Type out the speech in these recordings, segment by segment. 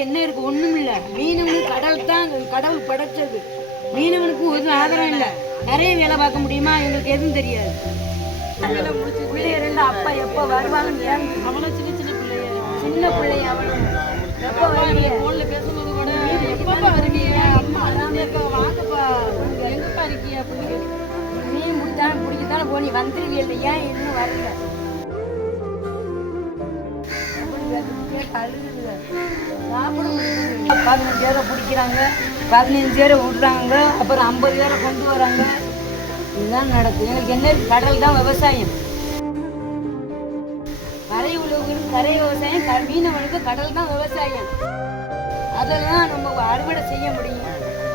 மீனவனுக்கு என்ன இருக்கு? ஒண்ணும் இல்ல. மீனவனுக்கு கடல் தான் கடவுள் படைச்சது. மீனவனுக்கு ஒரு ஆதாரம் இல்லை. நிறைய வேலை பார்க்க முடியுமா? எங்களுக்கு எதுவும் தெரியாது. பிள்ளைய ரெண்டு அப்பா எப்ப வருவாங்கன்னு அவனும் சின்ன சின்ன பிள்ளைய அவனும் எப்ப வருவீங்க? போன்ல பேசும்போது கூட எப்பப்பா வருவீங்க? அம்மா வாங்கப்பா, எங்கப்பா இருக்கீங்க அப்படின்னு மீன் முடித்தாலும் பிடிக்கத்தானே போ, நீ வந்துருவிய இல்லையா? இன்னும் வரல. கழுகுது சாப்பிட முடியுது. 15 பேரை பிடிக்கிறாங்க, 15 பேரை விடுறாங்க, அப்புறம் 50 பேரை கொண்டு வராங்க. இதுதான் நடக்குது. எனக்கு என்ன இருக்கு? கடல் தான் விவசாயம். கரை உழவுகளுக்கு கரை விவசாயம், மீனவனுக்கு கடல் தான் விவசாயம். அதில் தான் நம்ம அறுவடை செய்ய முடியும்.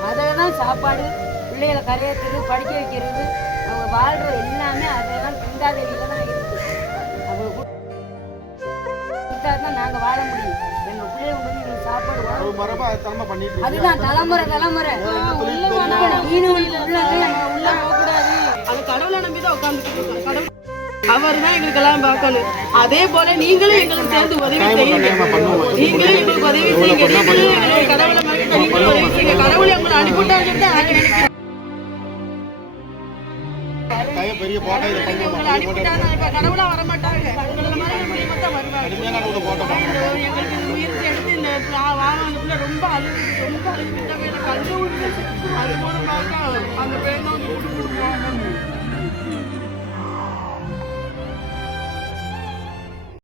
அதில் தான் சாப்பாடு, பிள்ளைகளை கரையேற்றுறது, படிக்க வைக்கிறது, அவங்க வாழ்கிற எல்லாமே அதெல்லாம் திண்டாதவியில் தான் இருக்குது. அவங்க கொடுத்தா தான் நாங்கள் வாழ முடியும். எங்கள் பிள்ளைங்க வந்து எங்களுக்கு சாப்பாடு அதுதான் தலைமுறை மீனவனுக்கு உள்ள போகக்கூடாது. அது கடவுளை நம்பிதான் உட்கார்ந்து கடவுள் அவர் தான் எங்களுக்கு எல்லாம் பார்க்கணும். அதே போல நீங்களும் எங்களுக்கு சேர்ந்து உதவி செய்யுங்க. நீங்களும் எங்களுக்கு உதவி செய்யுங்க. நீங்களும் எங்களுக்கு கடவுளை நீங்களும் உதவி செய்யுங்க. கடவுளை உங்களை அனுப்பிட்டாங்க தான் நாங்கள் நினைக்கிறோம். கடவுளா வரமாட்டாங்க. எங்களுக்கு முயற்சி எடுத்து இந்த வாகனத்துல ரொம்ப அழுது அது மூலமாக அந்த பேர் வந்து